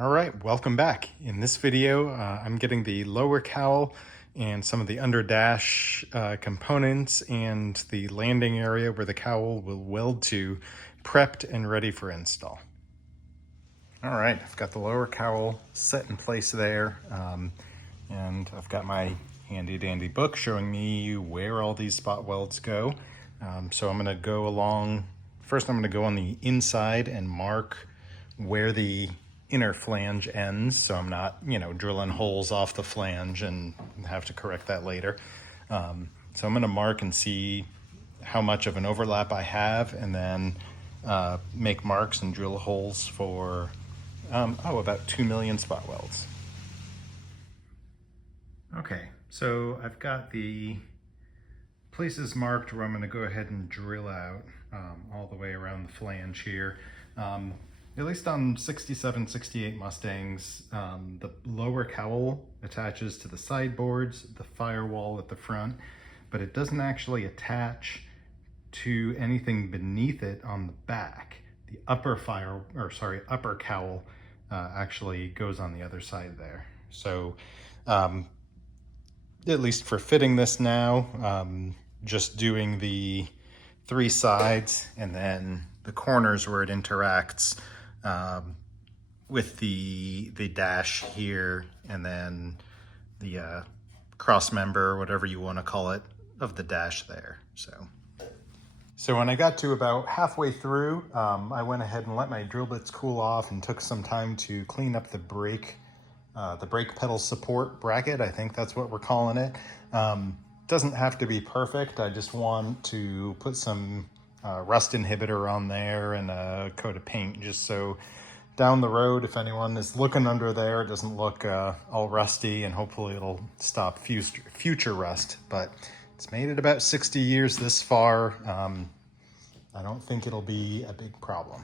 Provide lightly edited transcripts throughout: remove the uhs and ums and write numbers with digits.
All right, welcome back. In this video, I'm getting the lower cowl and some of the under dash components and the landing area where the cowl will weld to prepped and ready for install. All right, I've got the lower cowl set in place there, and I've got my handy dandy book showing me where all these spot welds go. So I'm gonna go along, first I'm gonna go on the inside and mark where the inner flange ends, so I'm not, drilling holes off the flange and have to correct that later. So I'm going to mark and see how much of an overlap I have, and then make marks and drill holes for about 2 million spot welds. Okay, so I've got the places marked where I'm going to go ahead and drill out all the way around the flange here. At least on 67, 68 Mustangs, the lower cowl attaches to the sideboards, the firewall at the front, but it doesn't actually attach to anything beneath it on the back. The upper upper cowl actually goes on the other side there. So at least for fitting this now, just doing the 3 sides and then the corners where it interacts with the dash here, and then the cross member, whatever you want to call it, of the dash there. So when I got to about halfway through, I went ahead and let my drill bits cool off and took some time to clean up the brake pedal support bracket. I think that's what we're calling it. Doesn't have to be perfect. I just want to put some rust inhibitor on there and a coat of paint, just so down the road, if anyone is looking under there, it doesn't look all rusty, and hopefully it'll stop future rust. But it's made it about 60 years this far. I don't think it'll be a big problem.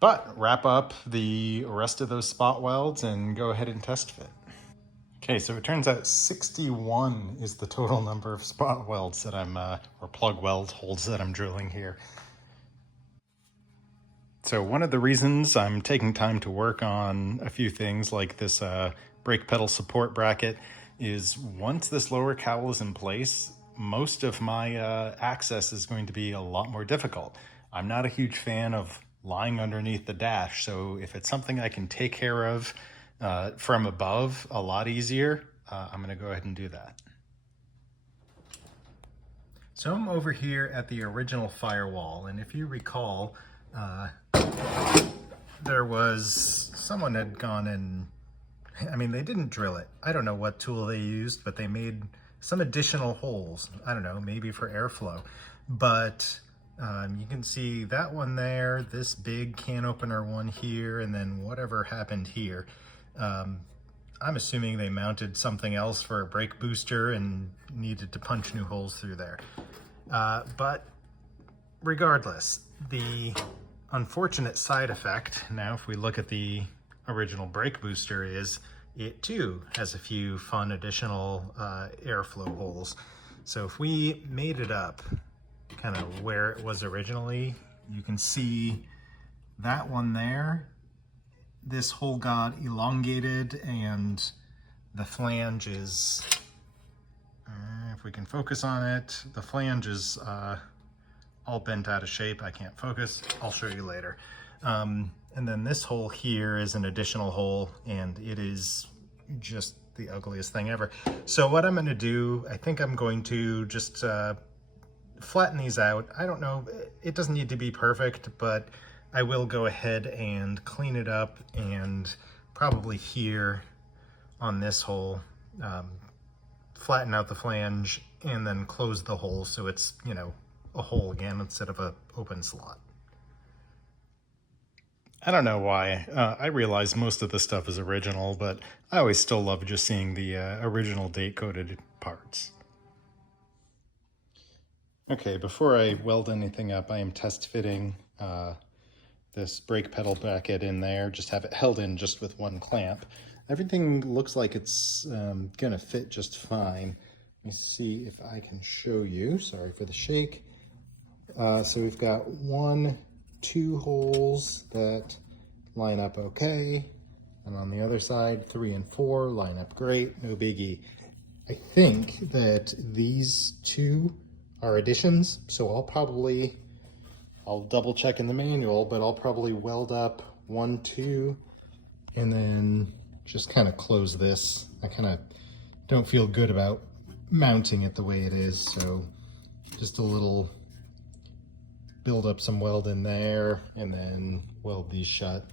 But wrap up the rest of those spot welds and go ahead and test fit. Okay, so it turns out 61 is the total number of spot welds that I'm, or plug weld holes that I'm drilling here. So one of the reasons I'm taking time to work on a few things like this brake pedal support bracket is once this lower cowl is in place, most of my access is going to be a lot more difficult. I'm not a huge fan of lying underneath the dash, so if it's something I can take care of from above a lot easier, I'm going to go ahead and do that. So I'm over here at the original firewall, and if you recall, there was someone had gone and, they didn't drill it. I don't know what tool they used, but they made some additional holes. I don't know, maybe for airflow. But you can see that one there, this big can opener one here, and then whatever happened here. I'm assuming they mounted something else for a brake booster and needed to punch new holes through there. But regardless, the unfortunate side effect, now if we look at the original brake booster, is it too has a few fun additional airflow holes. So if we made it up kind of where it was originally, you can see that one there. This hole got elongated, and the flange is, if we can focus on it, the flange is all bent out of shape. I can't focus. I'll show you later. And then this hole here is an additional hole, and it is just the ugliest thing ever. So what I'm going to do, I think I'm going to just flatten these out. I don't know, it doesn't need to be perfect, but I will go ahead and clean it up, and probably here on this hole, flatten out the flange and then close the hole so it's, a hole again instead of an open slot. I don't know why. I realize most of the stuff is original, but I always still love just seeing the original date-coded parts. Okay, before I weld anything up, I am test fitting this brake pedal bracket in there, just have it held in just with one clamp. Everything looks like it's gonna fit just fine. Let me see if I can show you. Sorry for the shake. So we've got 1, 2 holes that line up okay. And on the other side, 3 and 4 line up great, no biggie. I think that these two are additions, so I'll double check in the manual, but I'll probably weld up 1, 2, and then just kind of close this. I kind of don't feel good about mounting it the way it is, so just a little build up some weld in there and then weld these shut,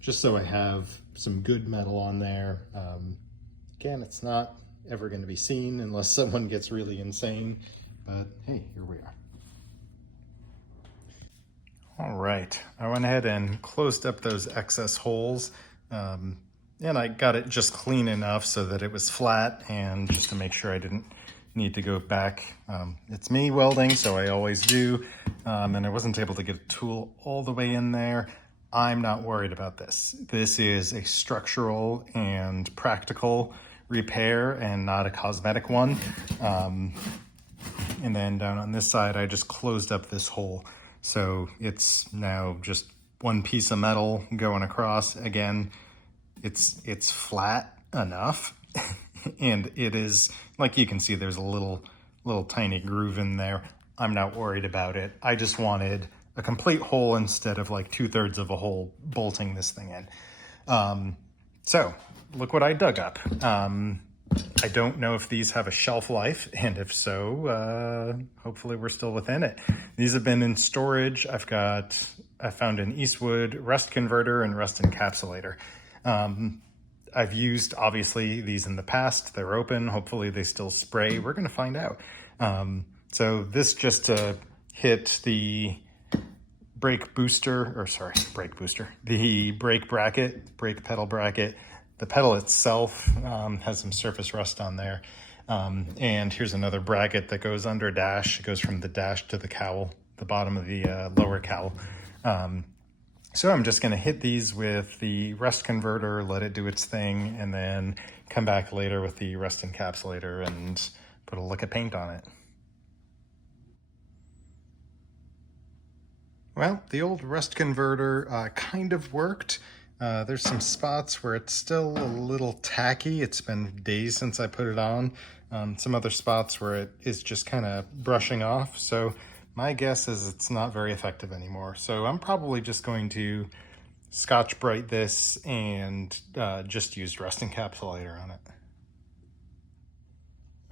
just so I have some good metal on there. Again, it's not ever going to be seen unless someone gets really insane, but hey, here we are. All right, I went ahead and closed up those excess holes, and I got it just clean enough so that it was flat, and just to make sure I didn't need to go back. It's me welding, so I always do, and I wasn't able to get a tool all the way in there. I'm not worried about this. This is a structural and practical repair and not a cosmetic one. And then down on this side, I just closed up this hole. So it's now just one piece of metal going across. Again, it's flat enough. And it is, like you can see, there's a little tiny groove in there. I'm not worried about it. I just wanted a complete hole instead of like 2/3 of a hole bolting this thing in. So look what I dug up. I don't know if these have a shelf life, and if so, hopefully we're still within it. These have been in storage. I found an Eastwood rust converter and rust encapsulator. I've used, obviously, these in the past. They're open. Hopefully they still spray. We're going to find out. So this just to hit the brake pedal bracket. The pedal itself has some surface rust on there. And here's another bracket that goes under dash. It goes from the dash to the cowl, the bottom of the lower cowl. So I'm just going to hit these with the rust converter, let it do its thing, and then come back later with the rust encapsulator and put a lick of paint on it. Well, the old rust converter kind of worked. There's some spots where it's still a little tacky. It's been days since I put it on. Some other spots where it is just kind of brushing off. So my guess is it's not very effective anymore. So I'm probably just going to Scotch-Brite this and just use rust encapsulator on it.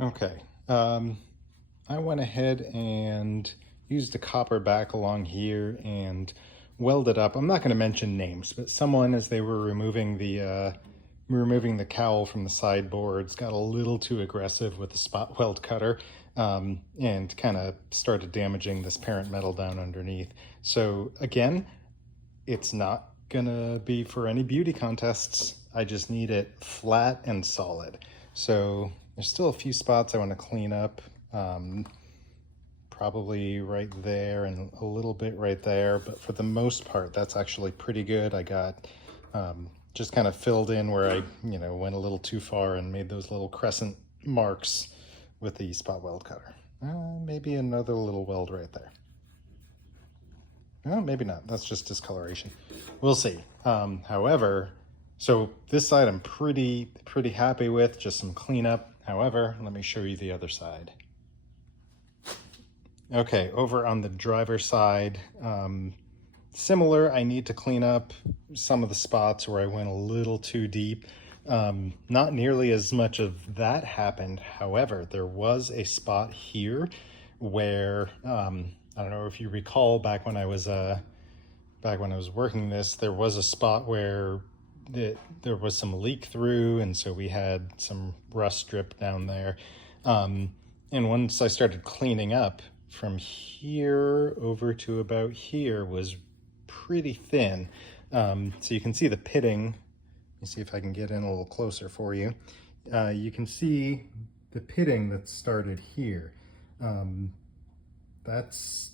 Okay, I went ahead and used a copper back along here and welded up. I'm not going to mention names, but someone, as they were removing the cowl from the sideboards, got a little too aggressive with the spot weld cutter and kind of started damaging this parent metal down underneath. So again, it's not gonna be for any beauty contests. I just need it flat and solid. So there's still a few spots I want to clean up. Probably right there and a little bit right there, but for the most part, that's actually pretty good. I got just kind of filled in where I, went a little too far and made those little crescent marks with the spot weld cutter. Maybe another little weld right there. No, maybe not. That's just discoloration. We'll see. However, so this side I'm pretty happy with, just some cleanup. However, let me show you the other side. Okay, over on the driver's side, similar, I need to clean up some of the spots where I went a little too deep. Not nearly as much of that happened. However, there was a spot here where, I don't know if you recall back when I was working this, there was a spot where there was some leak through, and so we had some rust drip down there. And once I started cleaning up, from here over to about here was pretty thin. So you can see the pitting. Let me see if I can get in a little closer for you. You can see the pitting that started here. That's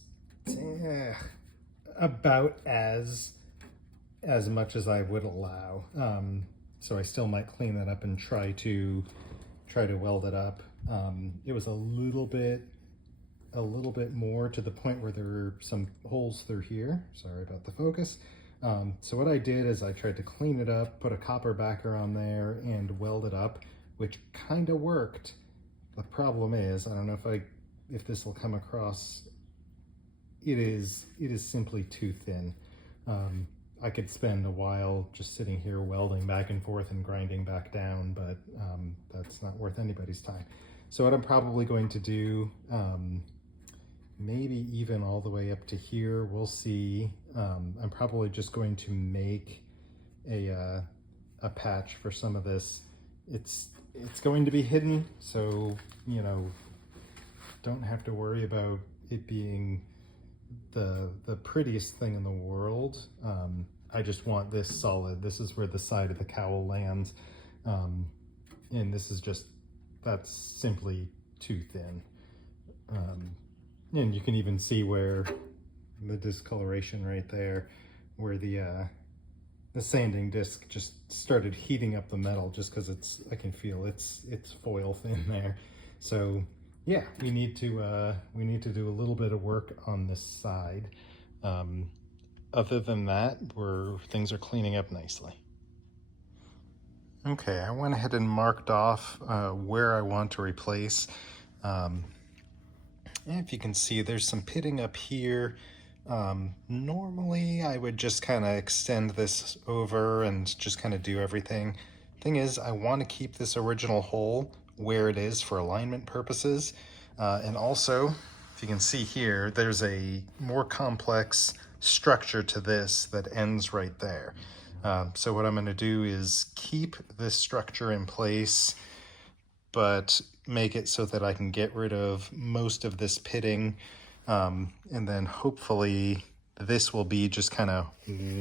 about as much as I would allow. So I still might clean that up and try to weld it up. It was a little bit more to the point where there were some holes through here. Sorry about the focus. So what I did is I tried to clean it up, put a copper backer on there and weld it up, which kind of worked. The problem is, I don't know if this will come across, it is simply too thin. I could spend a while just sitting here welding back and forth and grinding back down, but that's not worth anybody's time. So what I'm probably going to do, maybe even all the way up to here, we'll see. I'm probably just going to make a patch for some of this. It's going to be hidden, so, you know, don't have to worry about it being the prettiest thing in the world. I just want this solid. This is where the side of the cowl lands, and this is just, that's simply too thin. And you can even see where the discoloration right there, where the sanding disc just started heating up the metal, just because I can feel it's foil thin there. So yeah, we need to do a little bit of work on this side. Other than that, things are cleaning up nicely. Okay, I went ahead and marked off where I want to replace. And if you can see, there's some pitting up here. Normally I would just kind of extend this over and just kind of do everything. Thing is, I want to keep this original hole where it is for alignment purposes. And also, if you can see here, there's a more complex structure to this that ends right there. So what I'm going to do is keep this structure in place, but make it so that I can get rid of most of this pitting. And then hopefully this will be just kind of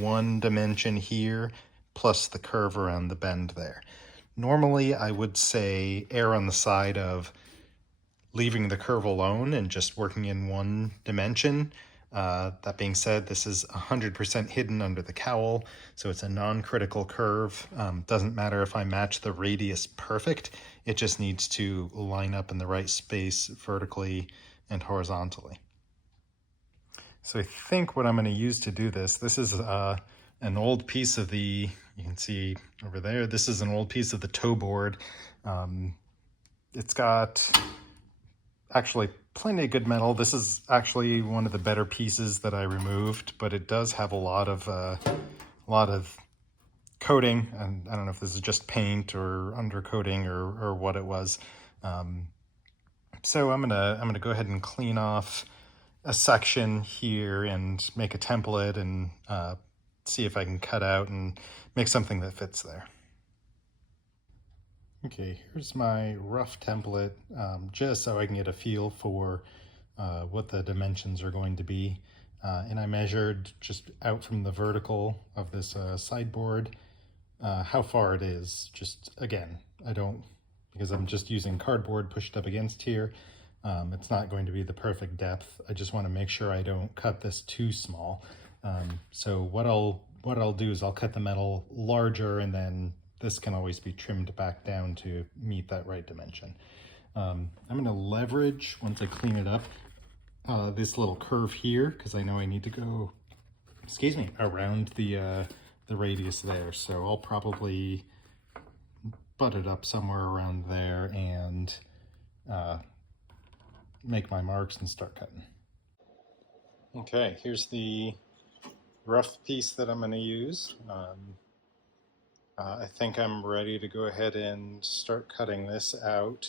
one dimension here, plus the curve around the bend there. Normally I would say err on the side of leaving the curve alone and just working in one dimension. That being said, this is 100% hidden under the cowl, so it's a non-critical curve. Doesn't matter if I match the radius perfect, it just needs to line up in the right space vertically and horizontally. So I think what I'm going to use to do this is an old piece of you can see over there, this is an old piece of the toe board. It's got actually plenty of good metal. This is actually one of the better pieces that I removed, but it does have a lot of coating, and I don't know if this is just paint or undercoating or what it was. So I'm gonna go ahead and clean off a section here and make a template and see if I can cut out and make something that fits there. Okay, here's my rough template, just so I can get a feel for what the dimensions are going to be. And I measured just out from the vertical of this sideboard how far it is. Just again, because I'm just using cardboard pushed up against here, it's not going to be the perfect depth. I just want to make sure I don't cut this too small. So what I'll do is I'll cut the metal larger, and then this can always be trimmed back down to meet that right dimension. I'm going to leverage, once I clean it up, this little curve here, because I know I need to go, around the radius there. So I'll probably butt it up somewhere around there and make my marks and start cutting. Okay, here's the rough piece that I'm going to use. I think I'm ready to go ahead and start cutting this out.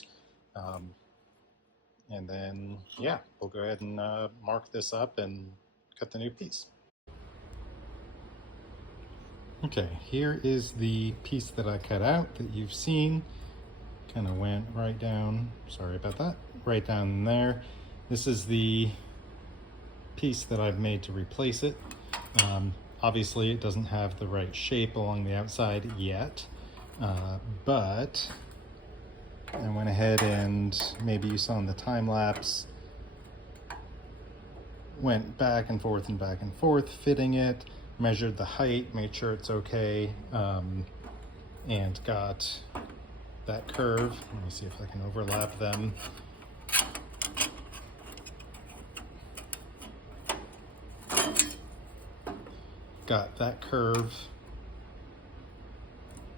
And then, yeah, we'll go ahead and mark this up and cut the new piece. Okay, here is the piece that I cut out that you've seen. Kind of went right down, sorry about that, right down there. This is the piece that I've made to replace it. Obviously it doesn't have the right shape along the outside yet, but I went ahead and, maybe you saw in the time lapse, went back and forth fitting it, measured the height, made sure it's okay, and got that curve. Let me see if I can overlap them. got that curve.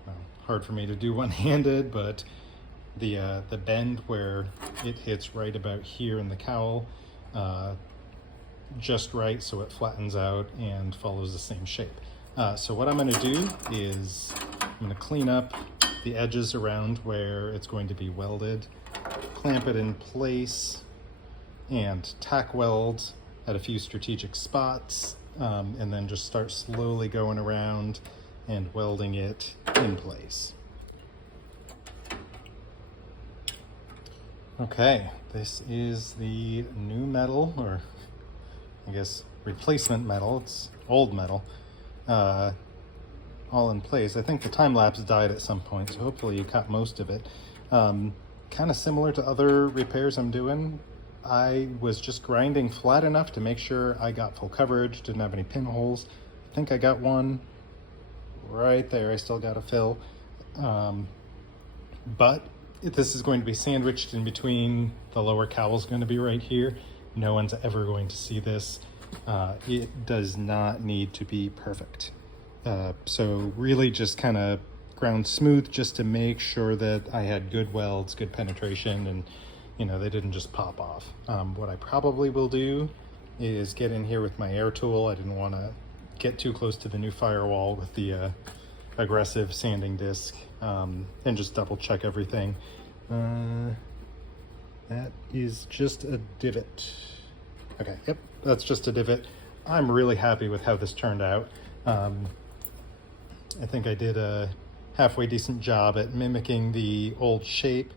Well, hard for me to do one-handed, but the bend where it hits right about here in the cowl, just right so it flattens out and follows the same shape. So what I'm going to do is I'm going to clean up the edges around where it's going to be welded, clamp it in place, and tack weld at a few strategic spots, and then just start slowly going around and welding it in place. Okay, this is the new metal, or I guess replacement metal. It's old metal, all in place. I think the time-lapse died at some point, so hopefully you caught most of it. Kind of similar to other repairs I'm doing. I was just grinding flat enough to make sure I got full coverage, didn't have any pinholes. I think I got one right there. I still got to fill. But this is going to be sandwiched in between. The lower cowl is going to be right here. No one's ever going to see this. It does not need to be perfect. So really just kind of ground smooth just to make sure that I had good welds, good penetration, and you know, they didn't just pop off. What I probably will do is get in here with my air tool. I didn't want to get too close to the new firewall with the aggressive sanding disc, and just double check everything. That is just a divot. Okay, yep, that's just a divot. I'm really happy with how this turned out. I think I did a halfway decent job at mimicking the old shape.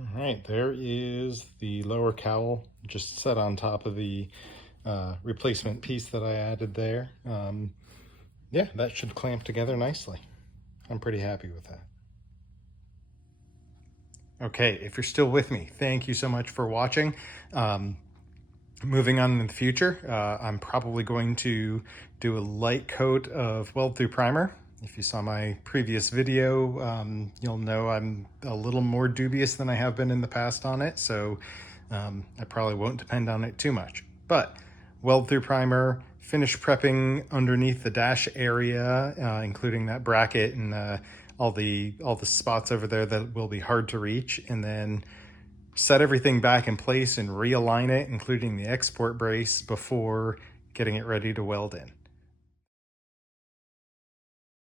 All right, there is the lower cowl just set on top of the replacement piece that I added there. Yeah, that should clamp together nicely. I'm pretty happy with that. Okay, if you're still with me, thank you so much for watching. Moving on in the future, I'm probably going to do a light coat of weld-through primer. If you saw my previous video, you'll know I'm a little more dubious than I have been in the past on it, so I probably won't depend on it too much. But weld-through primer, finish prepping underneath the dash area, including that bracket and all the spots over there that will be hard to reach, and then set everything back in place and realign it, including the export brace, before getting it ready to weld in.